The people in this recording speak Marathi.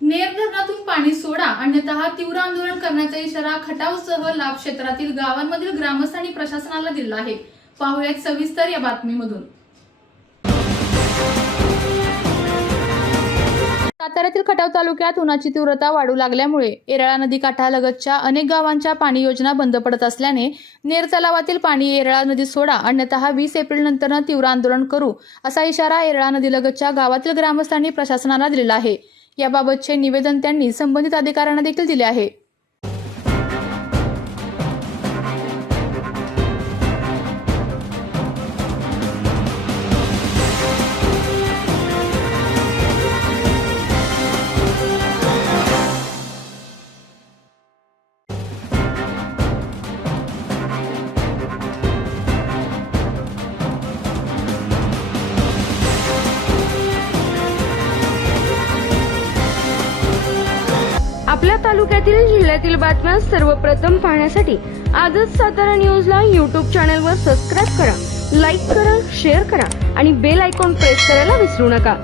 नेर धरणातून पाणी सोडा अन्यथा तीव्र आंदोलन करण्याचा इशारा खटावसह लाभ क्षेत्रातील गावांमधील ग्रामस्थांनी प्रशासनाला दिला आहे। पाहुयात सविस्तर या बातमीमधून। साताऱ्यातील खटाव तालुक्यात उन्हाची तीव्रता वाढू लागल्यामुळे येरळा नदी काठालगतच्या अनेक गावांच्या पाणी योजना बंद पडत असल्याने नेर तलावातील पाणी येरळा नदीत सोडा अन्यथा 20 एप्रिल नंतर तीव्र आंदोलन करू असा इशारा येरळा नदीलगतच्या गावातील ग्रामस्थांनी प्रशासनाला दिलेला आहे। याबाबतचे निवेदन त्यांनी संबंधित अधिकाऱ्यांना देखील दिले आहे। आपल्या तालुक्यातील जिल्ह्यातील बातम्या सर्वप्रथम पाहण्यासाठी आजच सातारा न्यूजला YouTube चॅनलवर सबस्क्राईब करा, लाईक करा, शेअर करा आणि बेल आयकॉन प्रेस करायला विसरू नका।